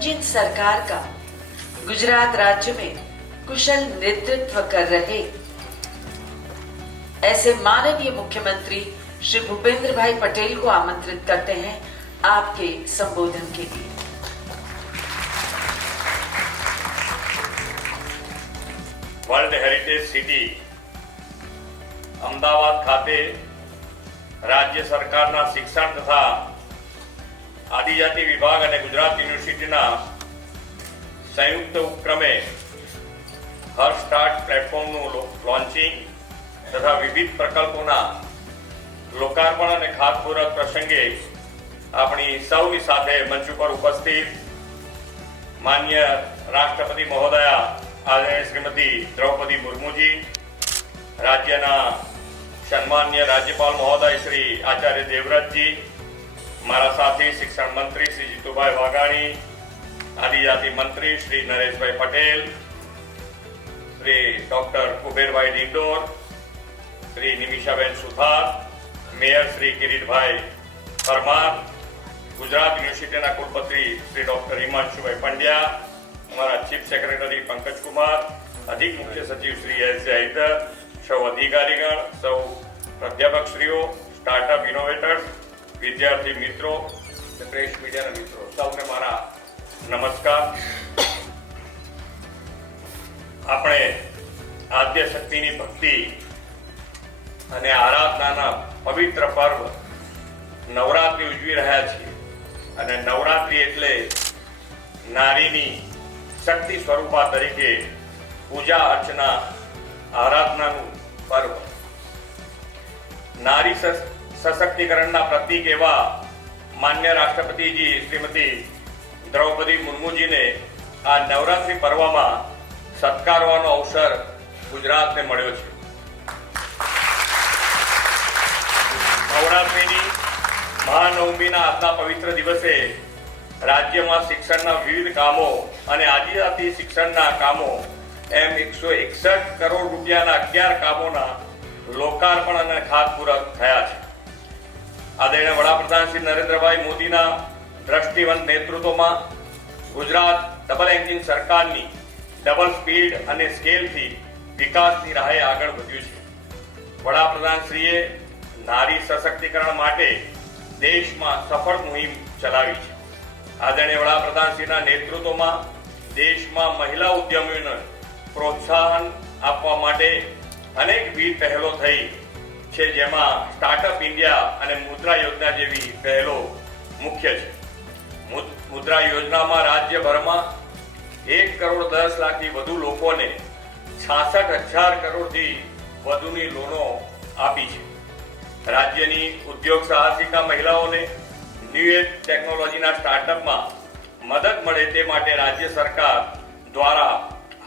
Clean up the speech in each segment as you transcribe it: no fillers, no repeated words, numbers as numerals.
Engine सरकार का गुजरात राज्य में कुशल नेतृत्व कर रहे ऐसे माननीय मुख्यमंत्री श्री भूपेंद्र भाई पटेल को आमंत्रित करते हैं आपके संबोधन के लिए। વર્લ્ડ હેરિટેજ સિટી અમદાવાદ ખાતે રાજ્ય સરકારના શિક્ષણ તથા આદિજાતિ વિભાગ અને ગુજરાત યુનિવર્સિટીના સંયુક્ત ઉપક્રમે હર સ્ટાર્ટ પ્લેટફોર્મનું લોન્ચિંગ તથા વિવિધ પ્રકલ્પોના લોકાર્પણ અને ખાતમુહૂર્ત પ્રસંગે આપણી સૌની સાથે મંચ ઉપર ઉપસ્થિત માન્ય રાષ્ટ્રપતિ મહોદયા आदरणीय श्रीमती द्रौपदी मुर्मू जी, राज्यना सम्मान्य राज्यपाल महोदय श्री आचार्य देवव्रत जी, मारा साथी शिक्षण मंत्री श्री जीतुभाई वाघाणी, आदिजाति मंत्री श्री नरेश भाई पटेल, श्री डॉक्टर कुबेर भाई डिंडोर, श्री निमिषाबेन सुथार, मेयर श्री किरीट भाई परमार, गुजरात यूनिवर्सिटी कुलपति श्री डॉक्टर हिमांशु भाई पंड्या, हमारा चीफ सेक्रेटरी पंकज कुमार, अधिक मुख्य सचिव श्री एस हैदर, सौ अधिकारीगण, सौ प्राध्यापक श्रीओ, स्टार्टअप इनोवेटर्स, विद्यार्थी मित्रों, प्रेस मीडिया मित्रों, सौने मारा नमस्कार। આપણે આદ્ય શક્તિની ભક્તિ અને આરાધનાના પવિત્ર પર્વ નવરાત્રી ઉજવી રહ્યા છીએ અને નવરાત્રી એટલે નારીની શક્તિ સ્વરૂપા તરીકે પૂજા અર્ચના આરાધનાનું પર્વ। નારી સશક્તિકરણના પ્રતીક એવા માન્ય રાષ્ટ્રપતિજી શ્રીમતી દ્રૌપદી મુર્મુજીને આ નવરાત્રી પર્વમાં સત્કારવાનો અવસર ગુજરાતને મળ્યો છે। નવરાત્રીની મહાનવમીના આજના પવિત્ર દિવસે રાજ્યમાં શિક્ષણના વિવિધ કામો અને આદિજાતિ શિક્ષણના કામો એમ 161 કરોડ રૂપિયાના 11 કામોના લોકાર્પણ અને ખાતમુહૂર્ત થયા છે। આદરણીય વડાપ્રધાન શ્રી નરેન્દ્રભાઈ મોદીના દ્રષ્ટિવંત નેતૃત્વમાં ગુજરાત ડબલ એન્જિન સરકારની ડબલ સ્પીડ અને સ્કેલથી વિકાસની રાહે આગળ વધ્યું છે। વડાપ્રધાનશ્રીએ નારી સશક્તિકરણ માટે દેશમાં સફળ મુહિમ ચલાવી છે। आदरणीय वडाप्रधानश्रीना नेतृत्वમાં દેશમાં મહિલા ઉદ્યમીઓને પ્રોત્સાહન આપવા માટે અનેકવિધ પહેલો થઈ છે, જેમાં સ્ટાર્ટઅપ ઇન્ડિયા અને મુદ્રા યોજના જેવી પહેલો મુખ્ય છે। મુદ્રા યોજનામાં રાજ્યભરમાં 1,10,00,000થી વધુ લોકોને 66,000 કરોડથી વધુની લોનો આપી છે। રાજ્યની ઉદ્યોગ સાહસિકા મહિલાઓને ન્યુ એજ ટેકનોલોજીના સ્ટાર્ટઅપમાં મદદ મળે તે માટે રાજ્ય સરકાર દ્વારા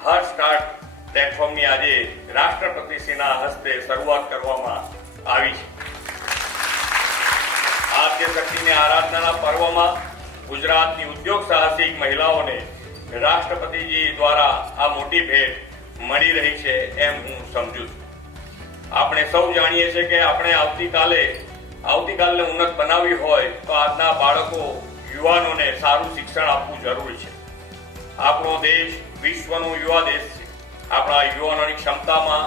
હર સ્ટાર્ટ પ્લેટફોર્મની આજે રાષ્ટ્રપતિશ્રીના હસ્તે શરૂઆત કરવામાં આવી છે। આદ્ય શક્તિની આરાધનાના પર્વમાં ગુજરાતની ઉદ્યોગ સાહસિક મહિલાઓને રાષ્ટ્રપતિજી દ્વારા આ મોટી ભેટ મળી રહી છે એમ હું સમજુ છું। આપણે સૌ જાણીએ છીએ કે આપણે આવતીકાલને ઉન્નત બનાવવી હોય તો આજના બાળકો યુવાનોને સારું શિક્ષણ આપવું જરૂરી છે। આપણો દેશ વિશ્વનો યુવા દેશ છે। આપણા યુવાનોની ક્ષમતામાં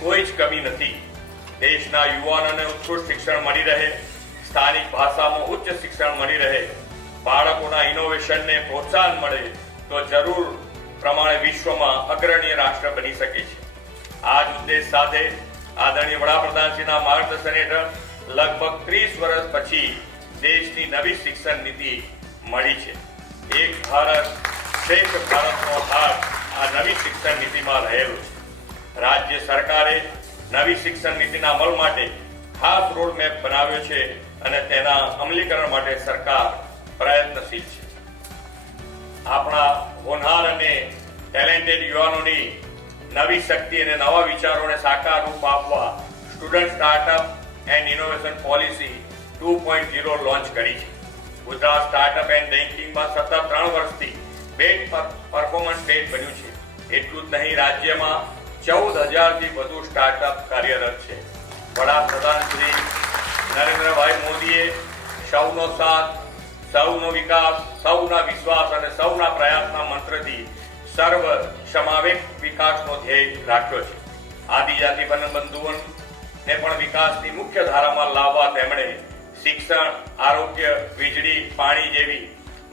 કોઈ જ કમી નથી। દેશના યુવાનોને ઉત્કૃષ્ટ શિક્ષણ મળી રહે, સ્થાનિક ભાષામાં ઉચ્ચ શિક્ષણ મળી રહે, બાળકોના ઇનોવેશનને પ્રોત્સાહન મળે તો જરૂર પ્રમાણે વિશ્વમાં અગ્રણી રાષ્ટ્ર બની શકે છે। આ જ ઉદ્દેશ સાથે આદરણીય વડાપ્રધાનશ્રીના માર્ગદર્શન હેઠળ लगभग 30 वर्ष पछी देशनी नवी शिक्षण नीति मળી છે। एक भारत श्रेष्ठ भारतનો ભાગ આ નવી શિક્ષણ નીતિમાં રહેલો છે। રાજ્ય સરકારે નવી શિક્ષણ નીતિના અમલ માટે ખાસ રોડમેપ બનાવ્યો છે અને તેના અમલીકરણ માટે સરકાર પ્રયત્નશીલ છે। આપણા હોનહાર અને ટેલેન્ટેડ યુવાનોની નવી શક્તિ અને નવા વિચારોને સાકાર રૂપ આપવા student startup and innovation policy 2.0 launch करी है। गुजरात स्टार्टअप एंड रैंकिंग में सतत 3 वर्षथी बेस्ट परफॉर्मन्स स्टेट बन्यु छे। एटલું જ નહીં, રાજ્યમાં 14,000થી વધુ સ્ટાર્ટઅપ કાર્યરત છે। વડાપ્રધાન શ્રી નરેન્દ્રભાઈ મોદીએ સૌનો સાથ, સૌનો વિકાસ, સૌના વિશ્વાસ અને સૌના પ્રયાસના મંત્રથી સર્વ સમાવેશ વિકાસનો ધ્યેય રાખ્યો છે. આદિજાતિ વનબંધુઓને પણ વિકાસની મુખ્ય ધારામાં લાવવા તેમણે શિક્ષણ, આરોગ્ય, વીજળી, પાણી જેવી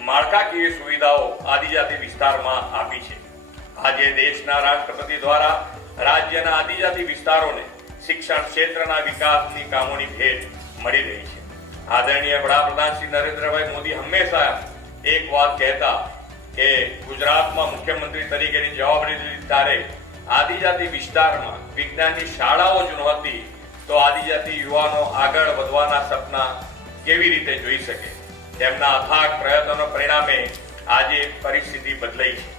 માળખાકીય સુવિધાઓ આદિજાતિ વિસ્તારમાં આપી છે. આજે દેશના રાષ્ટ્રપતિ દ્વારા રાજ્યના આદિજાતિ વિસ્તારોને શિક્ષણ ક્ષેત્રના વિકાસની કામોની ભેટ મળી રહી છે. આદરણીય વડાપ્રધાન શ્રી નરેન્દ્રભાઈ મોદી હંમેશા એક વાત કહેતા કે ગુજરાતમાં મુખ્યમંત્રી તરીકેની જવાબદારી લીધી ત્યારે આદિજાતિ વિસ્તારમાં વિજ્ઞાનની શાળાઓ જ નહોતી તો આદિજાતિ યુવાનો આગળ વધવાના સપના કેવી રીતે જોઈ શકે. તેમના અથાગ પ્રયત્નોના પરિણામે આજે પરિસ્થિતિ બદલાઈ છે.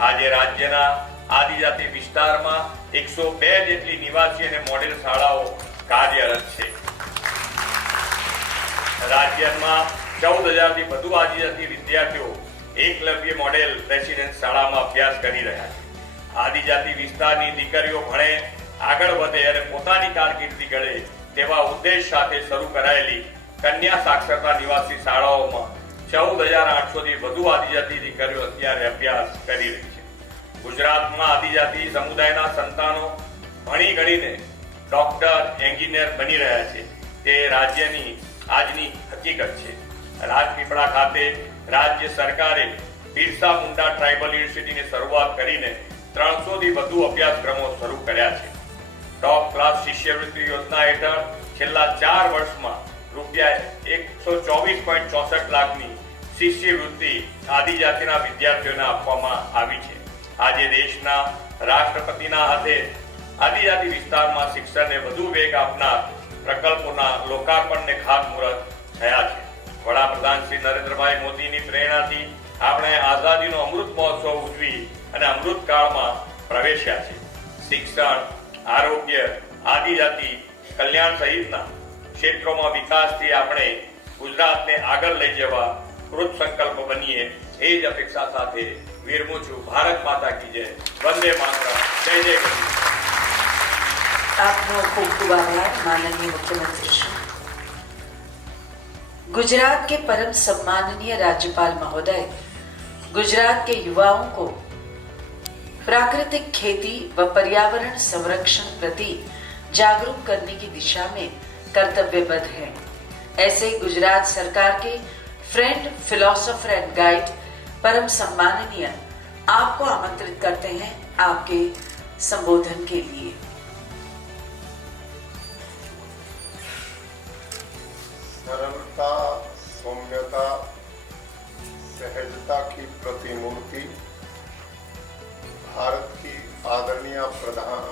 આજે રાજ્યના આદિજાતિ વિસ્તારમાં 102 જેટલી નિવાસી અને મોડેલ શાળાઓ કાર્યરત છે. રાજ્યમાં 14,000 થી વધુ આદિજાતિ વિદ્યાર્થીઓ એકલવ્ય મોડેલ રેસિડેન્સ શાળામાં અભ્યાસ કરી રહ્યા છે. આદિજાતિ વિસ્તારની દીકરીઓ ભણે, આગળ વધે અને પોતાની કારકિર્દી ઘડે તેવા ઉદ્દેશ સાથે શરૂ કરાયેલી કન્યા સાક્ષરતા નિવાસી શાળાઓમાં 14,800 થી વધુ આદિજાતિ દીકરીઓ અત્યારે અભ્યાસ કરી રહી છે. ગુજરાતમાં આદિજાતિ સમુદાયના સંતાનો ભણી ગણીને ડોક્ટર, એન્જિનિયર બની રહ્યા છે તે રાજ્યની આજની હકીકત છે. રાજપીપળા ખાતે રાજ્ય સરકારે બિરસા મુંડા ટ્રાઇબલ યુનિવર્સિટીની શરૂઆત કરીને 300 થી વધુ અભ્યાસક્રમો શરૂ કર્યા છે. ટોપ ક્લાસ શિષ્યવૃત્તિ યોજના હેઠળ છેલ્લા 4 વર્ષમાં રૂપિયા 124.64 લાખની શિષ્યવૃત્તિ આદિજાતિના વિદ્યાર્થીઓને આપવામાં આવી છે. આજે દેશના રાષ્ટ્રપતિના હાથે આદિજાતિ વિસ્તારમાં શિક્ષણને વધુ વેગ આપનાર પ્રકલ્પોના લોકાર્પણને ખાતમુહૂર્ત થયા છે. વડાપ્રધાન શ્રી નરેન્દ્રભાઈ મોદીની પ્રેરણાથી આપણે આઝાદીનો અમૃત મહોત્સવ ઉજવી અને અમૃતકાળમાં પ્રવેશ્યા છે. શિક્ષણ, આરોગ્ય, આદિજાતિ કલ્યાણ સહિતના ક્ષેત્રોમાં વિકાસથી આપણે ગુજરાતને આગળ લઈ જવા કૃત સંકલ્પ બનીએ એ જ અપેક્ષા સાથે વિરમું છું. ભારત માતા કી જય. વંદે માતરમ. જય જય ગરવી. आपનો खूब खूब आभार माननीय मुख्यमंत्री श्री. गुजरात के परम सम्माननीय राज्यपाल महोदय गुजरात के युवाओं को प्राकृतिक खेती व पर्यावरण संरक्षण प्रति जागरूक करने की दिशा में कर्तव्यबद्ध हैं. ऐसे गुजरात सरकार के फ्रेंड, फिलोसोफर एंड गाइड परम सम्माननीय आपको आमंत्रित करते हैं आपके संबोधन के लिए. सरलता, सौम्यता, सहजता की प्रतिमूर्ति भारत की आदरणीय प्रधान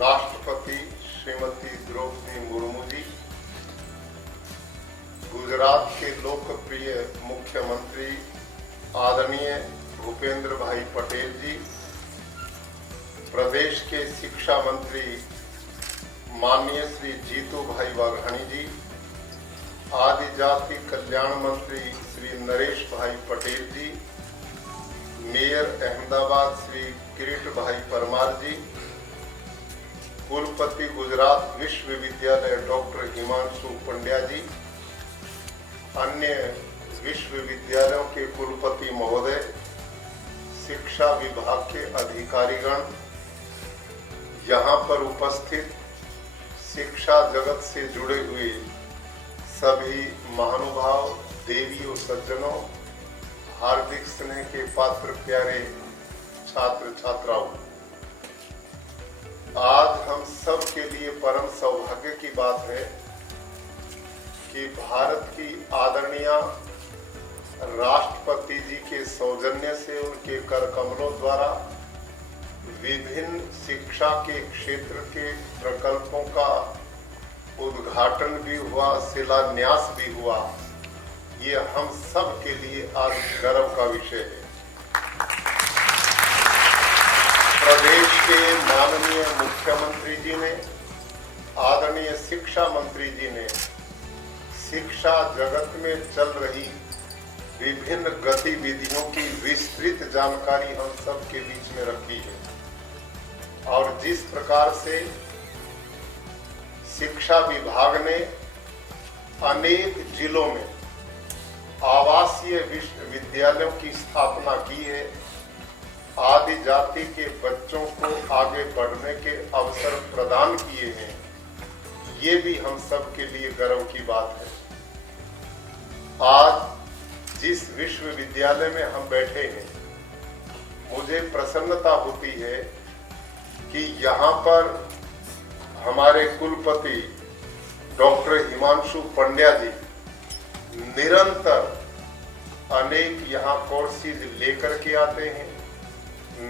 राष्ट्रपति श्रीमती द्रौपदी मुर्मू जी, गुजरात के लोकप्रिय मुख्यमंत्री आदरणीय भूपेंद्र भाई पटेल जी, प्रदेश के शिक्षा मंत्री माननीय श्री जीतू भाई वाघाणी जी, आदिजाति कल्याण मंत्री श्री नरेश भाई पटेल जी, मेयर अहमदाबाद श्री किरीट भाई परमार जी, कुलपति गुजरात विश्वविद्यालय डॉक्टर हिमांशु पंड्या जी, अन्य विश्वविद्यालयों के कुलपति महोदय, शिक्षा विभाग के अधिकारीगण, यहाँ पर उपस्थित शिक्षा जगत से जुड़े हुए सभी महानुभाव, देवी और सज्जनों, हार्दिक स्नेह के पात्र प्यारे छात्र छात्राओं, आज हम सब के लिए परम सौभाग्य की बात है कि भारत की आदरणीय राष्ट्रपति जी के सौजन्य से उनके कर कमलों द्वारा विभिन्न शिक्षा के क्षेत्र के प्रकल्पों का उद्घाटन भी हुआ, शिलान्यास भी हुआ. ये हम सब के लिए आज गर्व का विषय है. प्रदेश के माननीय मुख्यमंत्री जी ने, आदरणीय शिक्षा मंत्री जी ने शिक्षा जगत में चल रही विभिन्न गतिविधियों की विस्तृत जानकारी हम सब के बीच में रखी है और जिस प्रकार से शिक्षा विभाग ने अनेक जिलों में आवासीय विश्वविद्यालयों की स्थापना की है, आदि जाति के बच्चों को आगे बढ़ने के अवसर प्रदान किए हैं, ये भी हम सब के लिए गर्व की बात है। आज जिस विश्वविद्यालय में हम बैठे हैं, मुझे प्रसन्नता होती है कि यहाँ पर हमारे कुलपति डॉक्टर हिमांशु पंड्या जी निरंतर अनेक यहाँ कोर्सेज लेकर के आते हैं,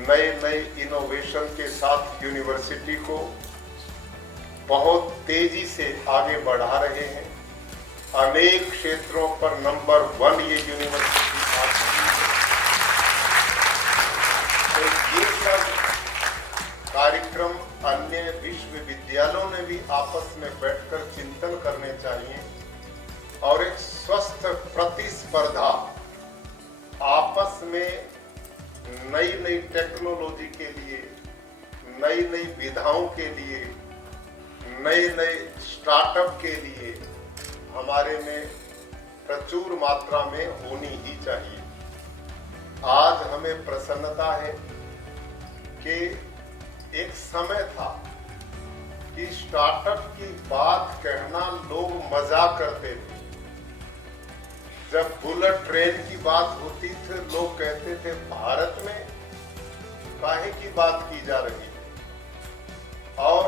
नए नए इनोवेशन के साथ यूनिवर्सिटी को बहुत तेजी से आगे बढ़ा रहे हैं। अनेक क्षेत्रों पर नंबर 1 ये यूनिवर्सिटी आ चुकी है। तो ये सब कार्यक्रम अन्य विश्वविद्यालयों ने भी आपस में बैठकर चिंतन करने चाहिए और एक स्वस्थ प्रतिस्पर्धा, आपस में नई नई टेक्नोलॉजी के लिए, नई नई विधाओं के लिए, नए नए स्टार्टअप के लिए हमारे में प्रचुर मात्रा में होनी ही चाहिए। आज हमें प्रसन्नता है कि एक समय था कि स्टार्टअप की बात कहना लोग मजाक करते थे। जब बुलेट ट्रेन की बात होती थी, लोग कहते थे भारत में काहे की बात की जा रही है। और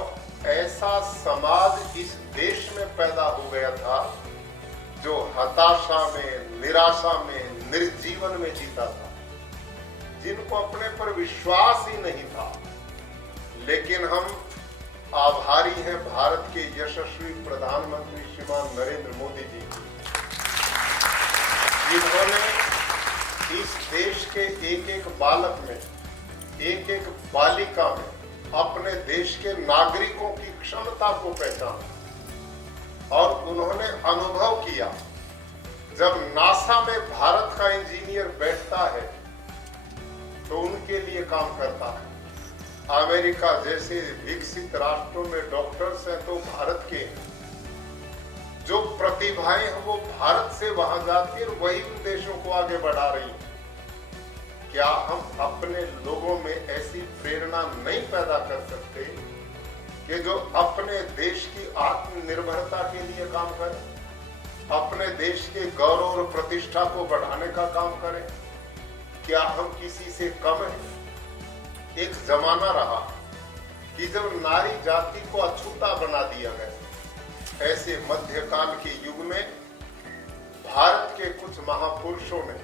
ऐसा समाज इस देश में पैदा हो गया था जो हताशा में, निराशा में, निर्जीवन में जीता था, जिनको अपने पर विश्वास ही नहीं था। लेकिन हम आभारी हैं भारत के यशस्वी प्रधानमंत्री श्रीमान नरेंद्र मोदी जी की, जिन्होंने इस देश के एक एक बालक में, एक एक बालिका में अपने देश के नागरिकों की क्षमता को पहचाना और उन्होंने अनुभव किया। जब नासा में भारत का इंजीनियर बैठता है तो उनके लिए काम करता है। अमेरिका जैसे विकसित राष्ट्रों में डॉक्टर्स हैं तो भारत के हैं। जो प्रतिभाएं हैं वो भारत से वहां जाती और वही उन देशों को आगे बढ़ा रही हैं। क्या हम अपने लोगों में ऐसी प्रेरणा नहीं पैदा कर सकते कि जो अपने देश की आत्मनिर्भरता के लिए काम करें, अपने देश के गौरव और प्रतिष्ठा को बढ़ाने का काम करें? क्या हम किसी से कम हैं? एक जमाना रहा कि जब नारी जाति को अछूता बना दिया गया। ऐसे मध्यकाल के युग में भारत के कुछ महापुरुषों ने,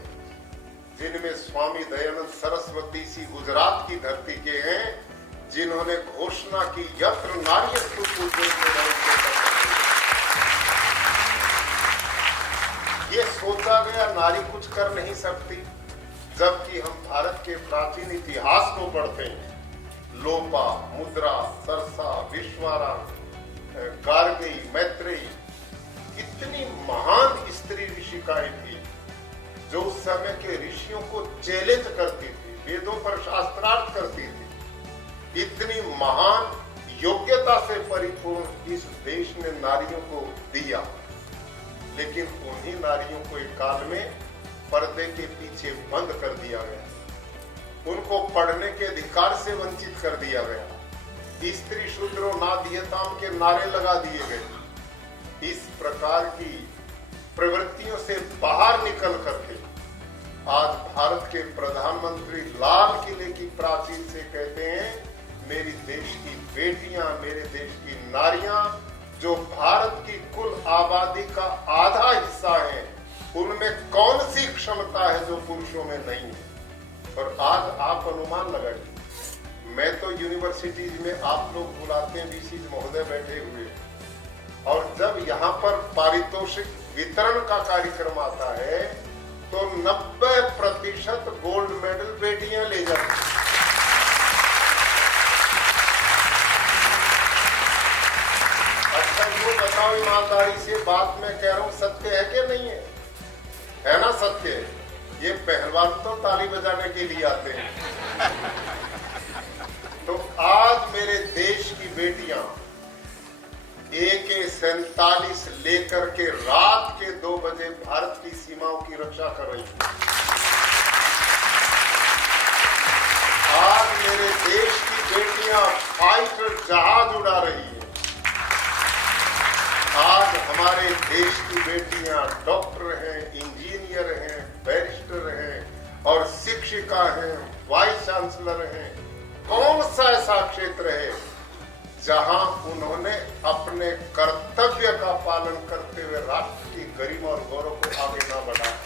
जिनमें स्वामी दयानंद सरस्वती सी गुजरात की धरती के हैं, जिन्होंने घोषणा की यत्र नार्यस्तु ये सोचा गया नारी कुछ कर नहीं सकती, जबकि हम भारत के प्राचीन इतिहास को पढ़ते हैं। लोपा, मुद्रा, सरसा, विश्वारा, गार्गी, मैत्रेयी, कितनी महान स्त्री ऋषिकाएं थी जो उस समय के ऋषियों को चैलेंज करती थी, वेदों पर शास्त्रार्थ करती थी। इतनी महान योग्यता से परिपूर्ण इस देश ने नारियों को दिया, लेकिन उन्हीं नारियों को एक काल में पर्दे के पीछे बंद कर दिया गया, उनको पढ़ने के अधिकार से वंचित कर दिया गया, स्त्री शूद्रो नाधियताम के नारे लगा दिए गए। इस प्रकार की प्रवृत्तियों से बाहर निकल करके आज भारत के प्रधानमंत्री लाल किले की प्राचीर से कहते हैं, मेरी देश की बेटियां, मेरे देश की नारियां, जो भारत की कुल आबादी का आधा हिस्सा है, उनमें कौन सी क्षमता है जो पुरुषों में नहीं है। और आज आप अनुमान लगाइए, मैं तो यूनिवर्सिटीज में आप लोग बुलाते हैं, वीसी महोदय बैठे हुए, और जब यहाँ पर पारितोषिक वितरण का कार्यक्रम आता है तो 90% गोल्ड मेडल बेटियां ले जाती हैं। अच्छा ये बताओ ईमानदारी से, बात मैं कह रहा हूं सत्य है कि नहीं है? है ना सत्य? ये पहलवान तो ताली बजाने के लिए आते हैं। तो आज मेरे देश की बेटियां AK-47 लेकर के रात के 2 बजे भारत की सीमाओं की रक्षा कर रही है। आज मेरे देश की बेटियां फाइटर जहाज उड़ा रही है। आज हमारे देश की बेटियां डॉक्टर हैं, इंजीनियर हैं, बैरिस्टर हैं और शिक्षिका हैं, वाइस चांसलर हैं। कौन सा ऐसा क्षेत्र है जहां उन्होंने अपने कर्तव्य का पालन करते हुए राष्ट्र की गरिमा और गौरव को आगे न बढ़ाया।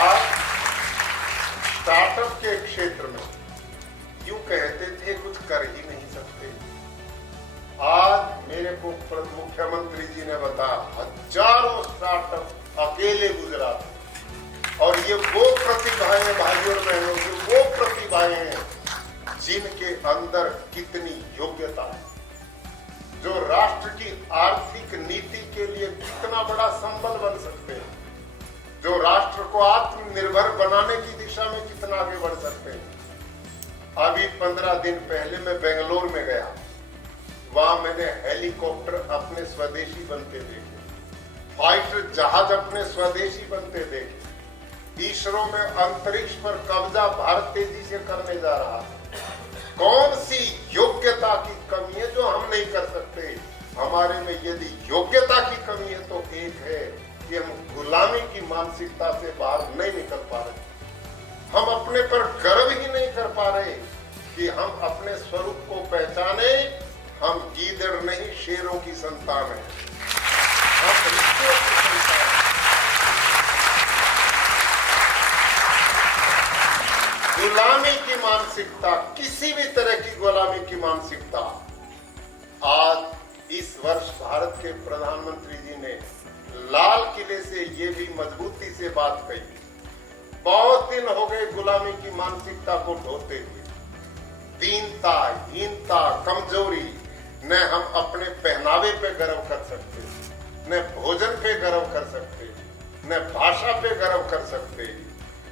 आज स्टार्टअप के क्षेत्र में यूं कहते थे कुछ कर ही नहीं सकते। आज मेरे को मुख्यमंत्री जी ने बताया हजारों स्टार्टअप अकेले गुजरात, और ये वो प्रतिभाएं भाइयों और बहनों, वो प्रतिभाएं हैं जिनके अंदर कितनी योग्यता है, जो राष्ट्र की आर्थिक नीति के लिए कितना बड़ा संबल बन सकते हैं, जो राष्ट्र को आत्मनिर्भर बनाने की दिशा में कितना आगे बढ़ सकते हैं। अभी 15 दिन पहले मैं बेंगलोर में गया, वहां मैंने हेलीकॉप्टर अपने स्वदेशी बनते देखे, फाइटर जहाज अपने स्वदेशी बनते देखे। इसरो में अंतरिक्ष पर कब्जा भारत तेजी से करने जा रहा है। कौन सी योग्यता की कमी है जो हम नहीं कर सकते? हमारे में यदि योग्यता की कमी है तो एक है कि हम गुलामी की मानसिकता से बाहर नहीं निकल पा रहे। हम अपने पर गर्व ही नहीं कर पा रहे कि हम अपने स्वरूप को पहचाने। हम गीदड़ नहीं, शेरों की संतान हैं। हम ऋषियों की संतान हैं। गुलामी की मानसिकता, किसी भी तरह की गुलामी की मानसिकता, आज इस वर्ष भारत के प्रधानमंत्री जी ने लाल किले से ये भी मजबूती से बात कही। बहुत दिन हो गए गुलामी की मानसिकता को ढोते हुए। दीनता, हीनता, कमजोरी, न हम अपने पहनावे पे गर्व कर सकते, न भोजन पे गर्व कर सकते, न भाषा पे गर्व कर सकते,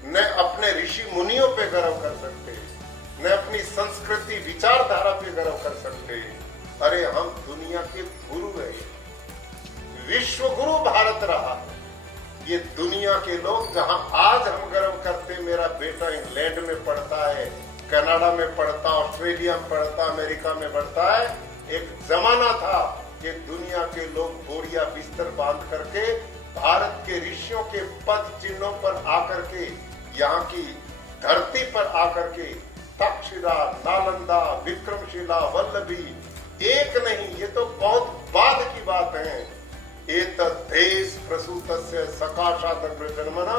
न अपने ऋषि मुनियों पे गर्व कर सकते, न अपनी संस्कृति विचारधारा पे गर्व कर सकते। अरे हम दुनिया के गुरु हैं, विश्व गुरु भारत रहा। ये दुनिया के लोग जहां आज हम गर्व करते, मेरा बेटा इंग्लैंड में पढ़ता है, कनाडा में पढ़ता, ऑस्ट्रेलिया में पढ़ता, अमेरिका में पढ़ता है। एक जमाना था कि दुनिया के लोग बोरिया बिस्तर बांध करके भारत के ऋषियों के पद चिन्हों पर आकर के, यहाँ की धरती पर आकर के तक्षशिला, नालंदा, विक्रमशिला, वल्लभी, एक नहीं, ये तो बहुत बाद की बात है। एतत् देश प्रसूतस्य सकाशात् जन्मना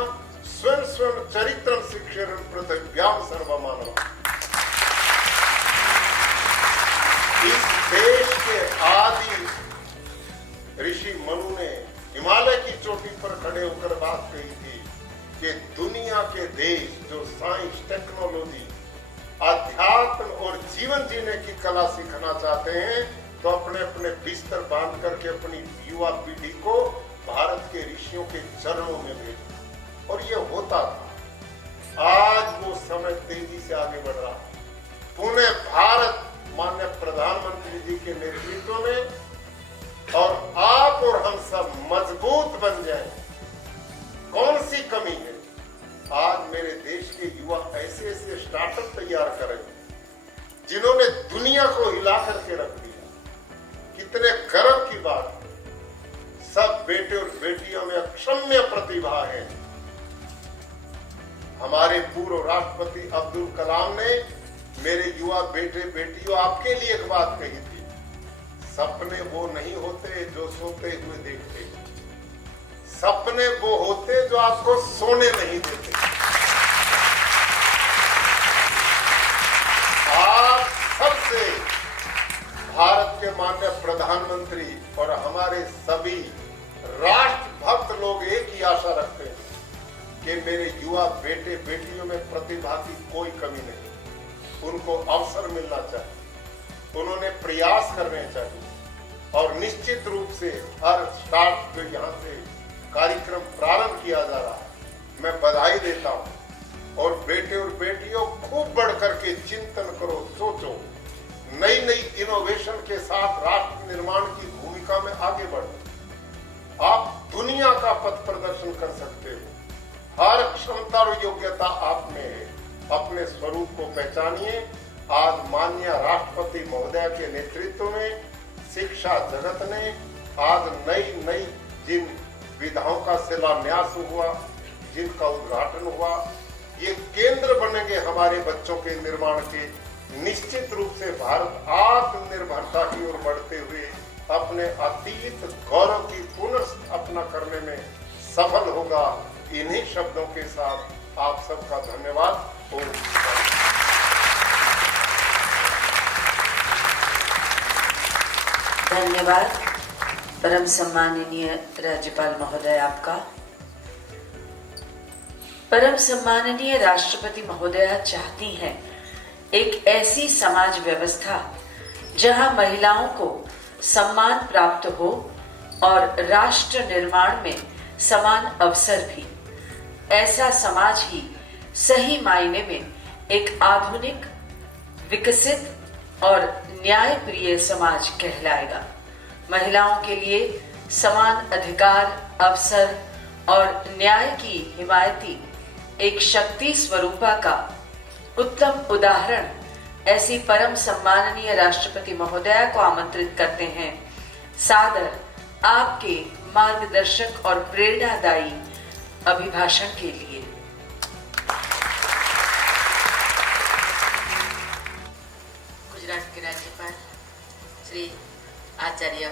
स्वयं स्वयं चरित्रं शिक्षरं पृथिव्यां सर्वमानवः। इस देश के आदि ऋषि मनु ने हिमालय की चोटी पर खड़े होकर बात कही थी कि दुनिया के देश जो साइंस, टेक्नोलॉजी, अध्यात्म और जीवन जीने की कला सीखना चाहते हैं तो अपने अपने बिस्तर बांध करके अपनी युवा पीढ़ी को भारत के ऋषियों के चरणों में भेजें। और ये होता था। आज वो समय तेजी से आगे बढ़ रहा है। पुणे भारत माननीय प्रधानमंत्री जी के नेतृत्व में और आप और हम सब मजबूत बन जाएं। कौन सी कमी है? आज मेरे देश के युवा ऐसे ऐसे स्टार्टअप तैयार करें जिन्होंने दुनिया को हिला करके रख दिया। कितने गर्व की बात है। सब बेटे और बेटियों में अक्षम्य प्रतिभा है। हमारे पूर्व राष्ट्रपति अब्दुल कलाम ने मेरे युवा बेटे बेटियों आपके लिए एक बात कही थी, सपने वो नहीं होते जो सोते हुए देखते, सपने वो होते जो आपको सोने नहीं देते। आप सबसे भारत के माननीय प्रधानमंत्री और हमारे सभी राष्ट्रभक्त लोग एक ही आशा रखते हैं कि मेरे युवा बेटे बेटियों में प्रतिभा की कोई कमी नहीं, उनको अवसर मिलना चाहिए, उन्होंने प्रयास करने चाहिए। और निश्चित रूप से हर स्टार्ट जो यहाँ से कार्यक्रम प्रारंभ किया जा रहा है, मैं बधाई देता हूँ। और बेटे और बेटियों खूब बढ़ करके चिंतन करो, सोचो। नई नई इनोवेशन के साथ राष्ट्र निर्माण की भूमिका में आगे बढ़ो। आप दुनिया का पथ प्रदर्शन कर सकते हो। हर क्षमता और योग्यता आप में है। अपने स्वरूप को पहचानिए। आज माननीय राष्ट्रपति महोदय के नेतृत्व में शिक्षा जगत ने आज नई नई जिन विधाओं का शिलान्यास हुआ, जिनका उद्घाटन हुआ, ये केंद्र बनेंगे हमारे बच्चों के निर्माण के। निश्चित रूप से भारत आत्मनिर्भरता की ओर बढ़ते हुए अपने अतीत गौरव की पुनर्स्थापना करने में सफल होगा। इन्हीं शब्दों के साथ आप सबका धन्यवाद। धन्यवाद परम सम्माननीय राज्यपाल महोदय आपका। परम सम्माननीय राष्ट्रपति महोदया चाहती हैं एक ऐसी समाज व्यवस्था जहां महिलाओं को सम्मान प्राप्त हो और राष्ट्र निर्माण में समान अवसर भी। ऐसा समाज ही सही मायने में एक आधुनिक, विकसित और न्यायप्रिय समाज कहलाएगा। महिलाओं के लिए समान अधिकार, अवसर और न्याय की हिमायती एक शक्ति स्वरूपा का उत्तम उदाहरण ऐसी परम सम्माननीय राष्ट्रपति महोदया को आमंत्रित करते हैं सादर आपके मार्गदर्शक और प्रेरणादायी अभिभाषण के लिए। गुजरात के राज्यपाल श्री आचार्य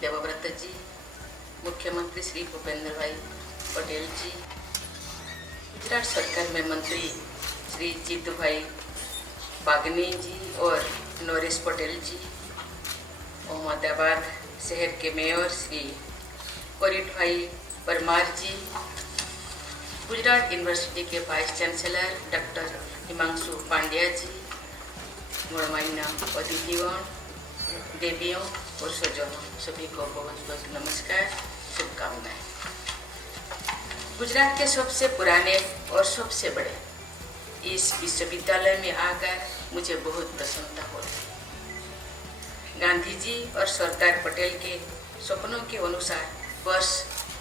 देवव्रत जी, मुख्यमंत्री श्री भूपेंद्र भाई पटेल जी, गुजरात सरकार में मंत्री श्री जीतूभाई बागनी जी और नरेश पटेल जी, अहमदाबाद शहर के मेयर श्री कोरिट भाई परमार जी, गुजरात यूनिवर्सिटी के vice chancellor doctor Himanshu Pandya ji, गणमान्य अतिथिगण, देवियों और स्वजनों, सभी को बहुत बहुत नमस्कार, शुभकामनाएं। गुजरात के सबसे पुराने और सबसे बड़े इस विश्वविद्यालय में आकर मुझे बहुत प्रसन्नता हो रही। गांधी जी और सरदार पटेल के सपनों के अनुसार वर्ष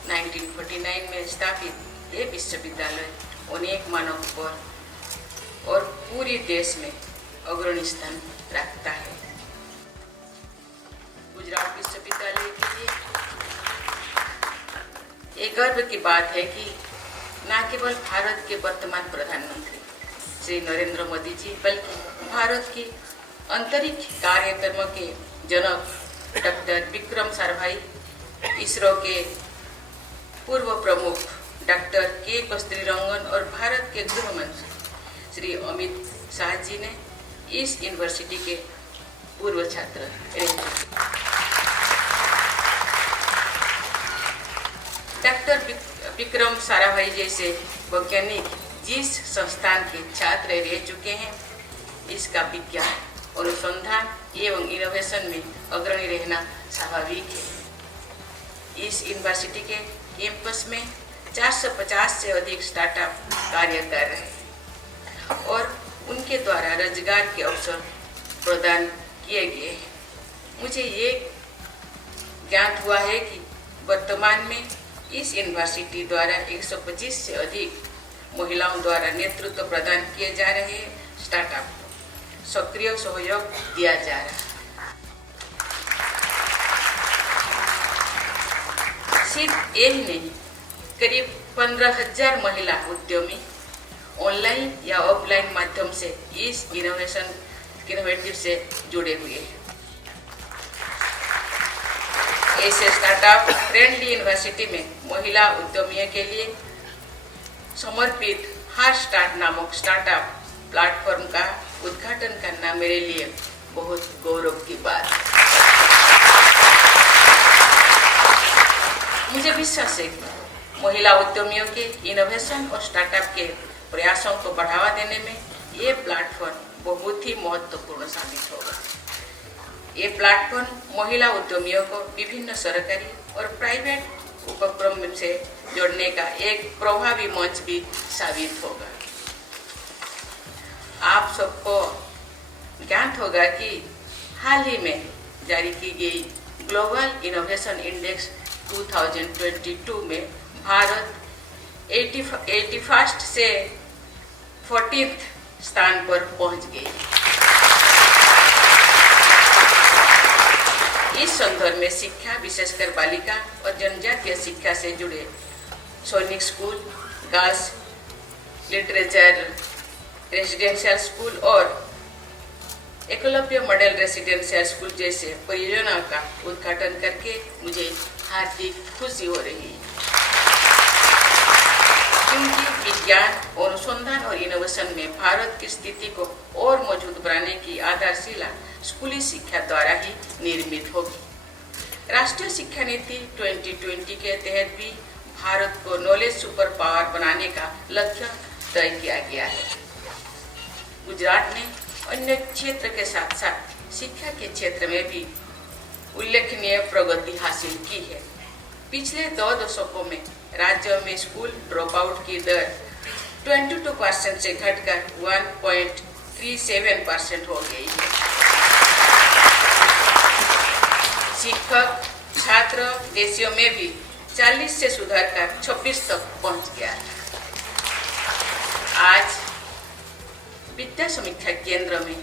1949 में स्थापित ये विश्वविद्यालय अनेक मानकों पर और पूरे देश में अग्रणी स्थान रखता है। गुजरात विश्वविद्यालय के लिए ये गर्व की बात है कि न केवल भारत के वर्तमान प्रधानमंत्री श्री नरेंद्र मोदी जी, बल्कि भारत की अंतरिक्ष कार्यक्रम के जनक डॉक्टर विक्रम साराभाई, इसरो के पूर्व प्रमुख डॉक्टर के कस्तूरीरंगन और भारत के गृह मंत्री श्री अमित शाह जी ने इस यूनिवर्सिटी के पूर्व छात्र डॉक्टर विक्रम साराभाई जैसे वैज्ञानिक जिस संस्थान के छात्र रह चुके हैं, इसका विज्ञान, अनुसंधान एवं इनोवेशन में अग्रणी रहना स्वाभाविक है। इस यूनिवर्सिटी के कैंपस में 450 से अधिक स्टार्टअप कार्य कर रहे हैं और उनके द्वारा रोजगार के अवसर प्रदान किए गए हैं। मुझे ये ज्ञात हुआ है कि वर्तमान में इस यूनिवर्सिटी द्वारा 125 से अधिक महिलाओं द्वारा नेतृत्व प्रदान किए जा रहे स्टार्टअप को सक्रिय सहयोग दिया जा रहा है। सिर्फ यही नहीं, करीब 15,000 महिला उद्यमी ऑनलाइन या ऑफलाइन माध्यम से इस इनोवेटिव से जुड़े हुए हैं। ऐसे स्टार्टअप फ्रेंडली यूनिवर्सिटी में महिला उद्यमियों के लिए समर्पित हर स्टार्ट नामक स्टार्टअप प्लेटफॉर्म का उद्घाटन करना मेरे लिए बहुत गौरव की बात है। मुझे विश्वास है कि महिला उद्यमियों के इनोवेशन और स्टार्टअप के प्रयासों को बढ़ावा देने में ये प्लेटफॉर्म बहुत ही महत्वपूर्ण साबित होगा। ये प्लेटफॉर्म महिला उद्यमियों को विभिन्न सरकारी और प्राइवेट उपक्रम से जोड़ने का एक प्रभावी मंच भी साबित होगा। आप सबको ज्ञात होगा कि हाल ही में जारी की गई ग्लोबल इनोवेशन इंडेक्स 2022 में भारत 81 से 14th स्थान पर पहुंच गई। इस संदर्भ में शिक्षा, विशेषकर बालिका और जनजातीय शिक्षा से जुड़े सैनिक school, girls literature residential school और एकलव्य मॉडल रेसिडेंशियल स्कूल जैसे परियोजनाओं का उद्घाटन करके मुझे हार्दिक खुशी हो रही है, क्योंकि विज्ञान, अनुसंधान और इनोवेशन में भारत की स्थिति को और मजबूत बनाने की आधारशिला स्कूली शिक्षा द्वारा ही निर्मित होगी। राष्ट्रीय शिक्षा नीति 2020 के तहत भी भारत को नॉलेज सुपर पावर बनाने का लक्ष्य तय किया गया है। गुजरात ने अन्य क्षेत्र के साथ साथ शिक्षा के क्षेत्र में भी उल्लेखनीय प्रगति हासिल की है। पिछले 2 दशकों में राज्य में स्कूल ड्रॉप आउट की दर 22% से घटकर 1.37% हो गई है। शिक्षक छात्र रेशियो में भी 40 से सुधार कर 26 तक पहुंच गया है। आज विद्या समीक्षा केंद्र में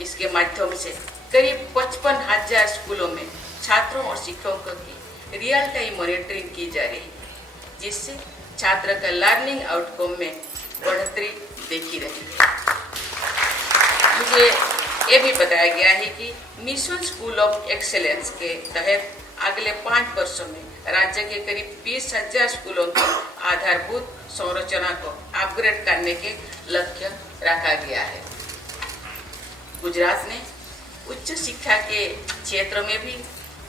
इसके माध्यम से करीब 55,000 स्कूलों में छात्रों और शिक्षकों की रियल टाइम मॉनिटरिंग की जा रही है, जिससे छात्र का लर्निंग आउटकम में बढ़ोतरी देखी रही है। मुझे ये भी बताया गया है कि मिशन स्कूल ऑफ एक्सेलेंस के तहत अगले 5 वर्षों में राज्य के करीब 20,000 स्कूलों की आधारभूत संरचना को अपग्रेड करने के लक्ष्य रखा गया है। गुजरात ने उच्च शिक्षा के क्षेत्र में भी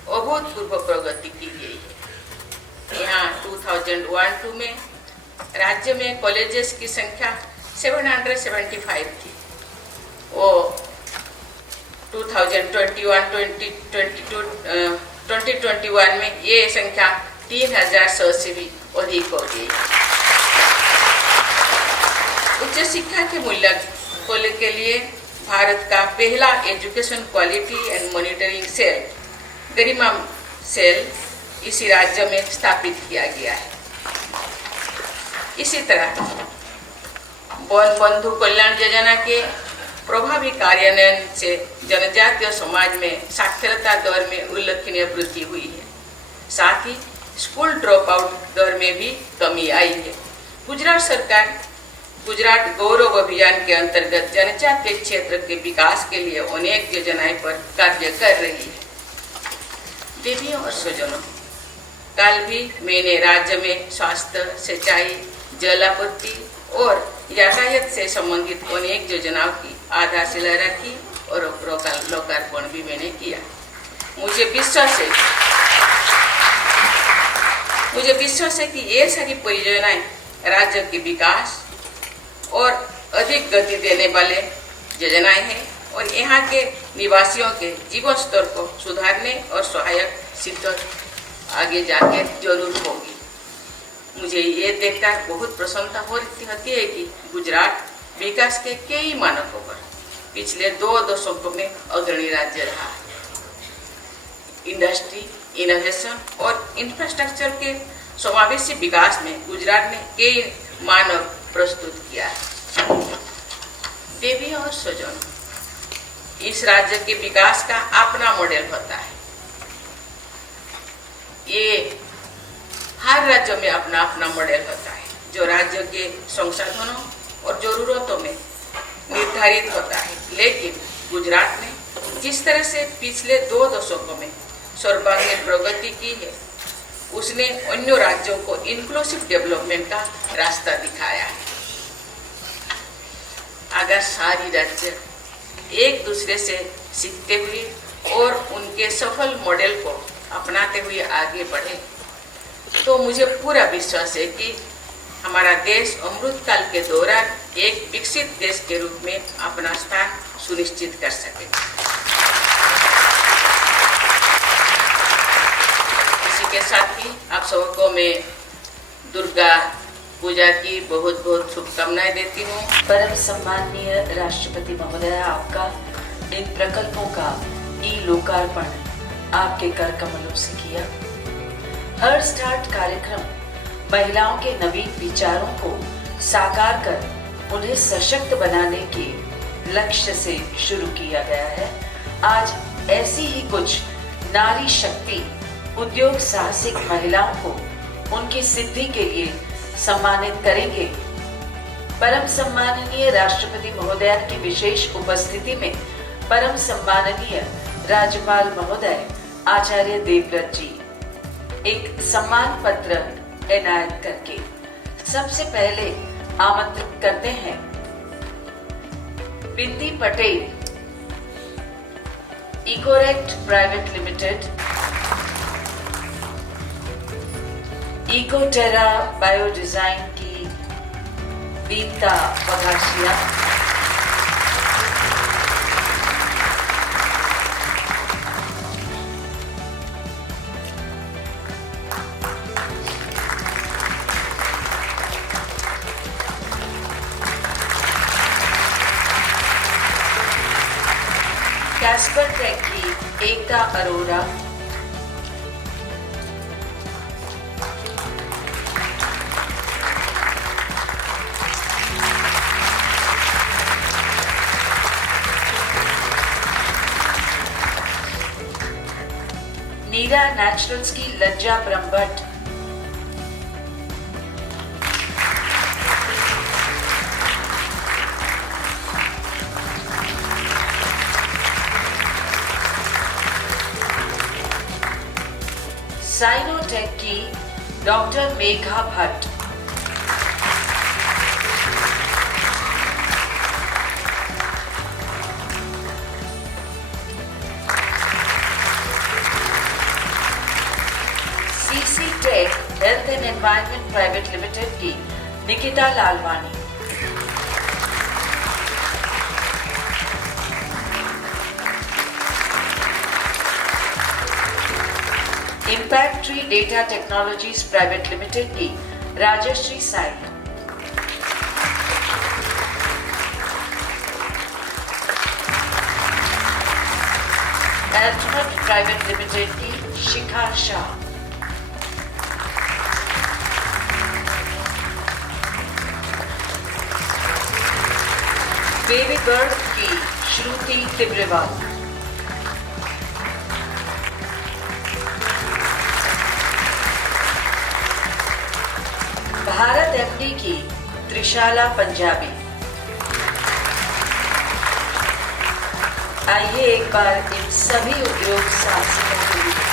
अभूतपूर्व प्रगति की गई है। यहाँ 2001-2 में राज्य में कॉलेजेस की संख्या 775 थी। वो 2021 में ये संख्या 3,100 से भी अधिक हो गई। उच्च शिक्षा के मूल्यांकन के लिए भारत का पहला education quality and monitoring cell, Garima cell, इसी राज्य में स्थापित किया गया है। इसी तरह वन बंधु कल्याण योजना के प्रभावी कार्यान्वयन से जनजातीय समाज में साक्षरता दर में उल्लेखनीय वृद्धि हुई है। साथ ही स्कूल ड्रॉप आउट दर में भी कमी आई है। गुजरात सरकार गुजरात गौरव अभियान के अंतर्गत जनजातीय क्षेत्र के विकास के लिए अनेक योजनाएं पर कार्य कर रही है। देवियों और स्वजनों, कल भी मैंने राज्य में स्वास्थ्य, सिंचाई, जल आपूर्ति और यातायात से संबंधित अनेक योजनाओं की आधारशिला रखी और लोकार्पण भी मैंने किया। मुझे विश्वास है कि ये सारी परियोजनाएं राज्य के विकास और अधिक गति देने वाले योजनाएं हैं और यहाँ के निवासियों के जीवन स्तर को सुधारने और सहायक सिद्ध आगे जाके जरूर होगी। मुझे ये देखकर बहुत प्रसन्नता होती है कि गुजरात विकास के कई मानकों पर पिछले 2 दशकों में अग्रणी राज्य रहा है। इंडस्ट्री, इनोवेशन और इंफ्रास्ट्रक्चर के समावेशी विकास में गुजरात ने कई मानक प्रस्तुत किया है। देवी और स्वजन, इस राज्य के विकास का अपना मॉडल होता है। ये हर राज्य में अपना अपना मॉडल होता है, जो राज्य के संसाधनों और जरूरतों में निर्धारित होता है। लेकिन गुजरात ने जिस तरह से पिछले 2 दशकों में सर्वांगीण प्रगति की है, उसने अन्य राज्यों को इंक्लूसिव डेवलपमेंट का रास्ता दिखाया है। अगर सारी राज्य एक दूसरे से सीखते हुए और उनके सफल मॉडल को अपनाते हुए आगे बढ़े, तो मुझे पूरा विश्वास है कि हमारा देश अमृतकाल के दौरान एक विकसित देश के रूप में अपना स्थान सुनिश्चित कर सकेगा। इसी के साथ ही आप सबको मैं दुर्गा पूजा की बहुत बहुत शुभकामनाएं देती हूँ। परम सम्माननीय राष्ट्रपति महोदय, आपका इन प्रकल्पों का ई लोकार्पण आपके कर कमलों से किया। हर स्टार्ट कार्यक्रम महिलाओं के नवीन विचारों को साकार कर उन्हें सशक्त बनाने के लक्ष्य से शुरू किया गया है। आज ऐसी ही कुछ नारी शक्ति उद्योग साहसिक महिलाओं को उनकी सिद्धि के लिए सम्मानित करेंगे। परम सम्माननीय राष्ट्रपति महोदया की विशेष उपस्थिति में परम सम्माननीय राज्यपाल महोदय आचार्य देवव्रत जी एक सम्मान पत्र एनायत करके सबसे पहले आमंत्रित करते हैं Bindi Patel, Ecorect private limited, Ecoterra bio design की दीप्ता बघाशिया, कैस्पर टेक की एकता अरोरा, नीरा नेचुरल्स की लज्जा ब्रह्मभट्ट, साइनोटेक की doctor Megha Bhatt, CC tech health and environment private limited की Nikita Lalwani, impact tree data technologies private limited की Rajshree Sai, Altmat private limited की शिखा शाह, बेबी बर्ड की श्रुति तिब्रेवाल, भारत एमडी की त्रिशाला पंजाबी। आइए एक बार इन सभी उद्योग साहसिकों के लिए